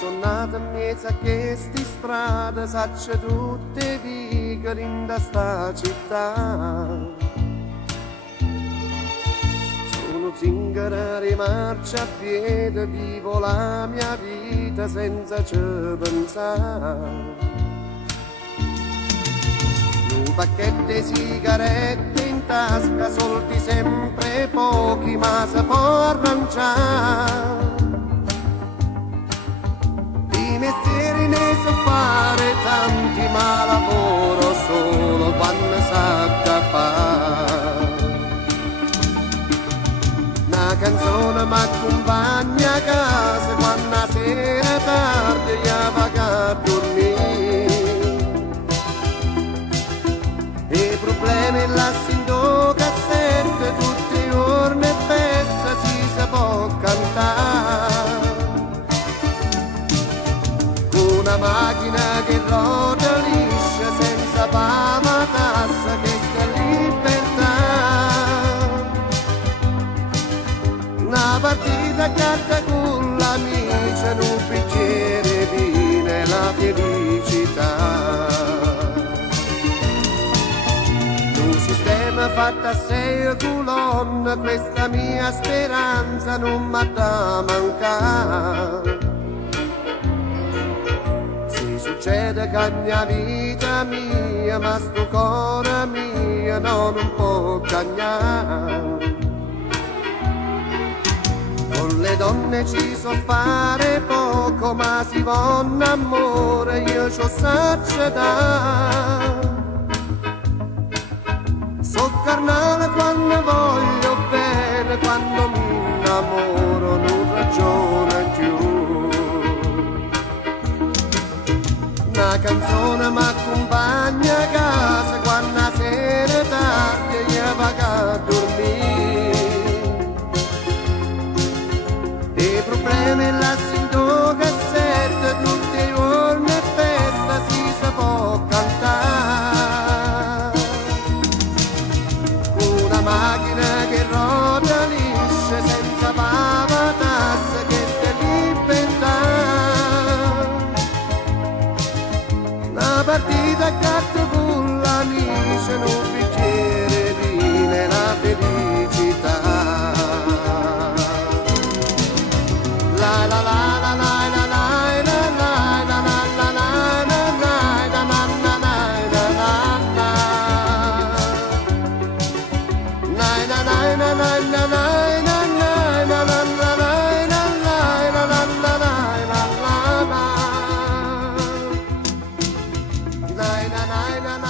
sono nata in mezzo a queste strade, saccio tutte vicoli in sta città. Sono zingara di marcia a piedi, vivo la mia vita senza ci pensare. Un pacchetto di sigarette in tasca, soldi sempre pochi ma si può arrangiare. Di mestieri ne so fare tanti ma lavoro solo quando sa da fare. Una canzone mi accompagna a casa quando la sera tardi io vado a dormire. I problemi lassi in do cassette, tutti i giorni e festa si può cantare. Una macchina che roda liscia senza pava tassa, che sta libertà. Una partita a carta con l'amici, un bicchiere vino e la felicità. Un sistema fatto a 6 colonne, questa mia speranza non m'ha da mancare. Succede che la mia vita mia, ma sto cuore mio non può cagnare. Con le donne ci so fare poco, ma si vanno amore, io ci saccio da. So carnale quando voglio bene, quando mi innamoro non ragiono più. Una canzone mi accompagna a casa quando la sera tardi io vado a dormire. I problemi lassi in do cassette, tutti i giorni e festa si può cantare. Una macchina che roda liscia senza pava tassa, che sta libertà. Una partita a carte con l'amici, un bicchiere di vino e la felicità. La la la la la la la la la la la la la la la